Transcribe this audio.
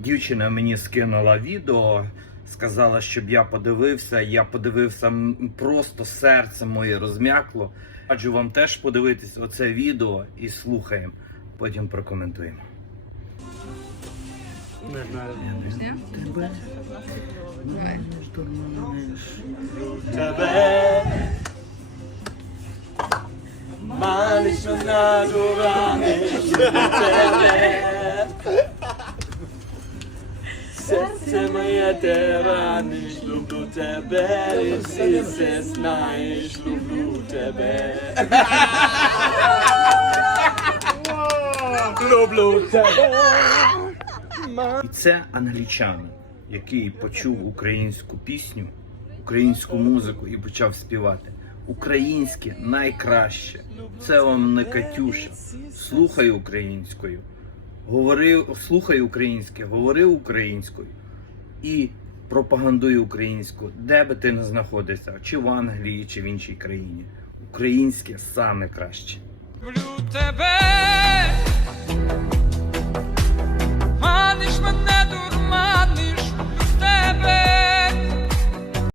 Дівчина мені скинула відео, сказала, щоб я подивився. Я подивився просто серце моє розм'якло. Раджу вам теж подивитись оце відео і слухаємо. Потім прокоментуємо. Не знаю. Ні? Тебе Маниш на дураниш тебе Серце моє ти раниш, люблю тебе, всі все знаєш, люблю тебе. Люблю тебе. І це англічанин, який почув українську пісню, українську музику і почав співати. Українське найкраще. Це вам не Катюша. Слухай українською. Говори, слухай українське, говори українською і пропагандуй українську, де би ти не знаходився, чи в Англії, чи в іншій країні. Українське саме краще. Люблю тебе,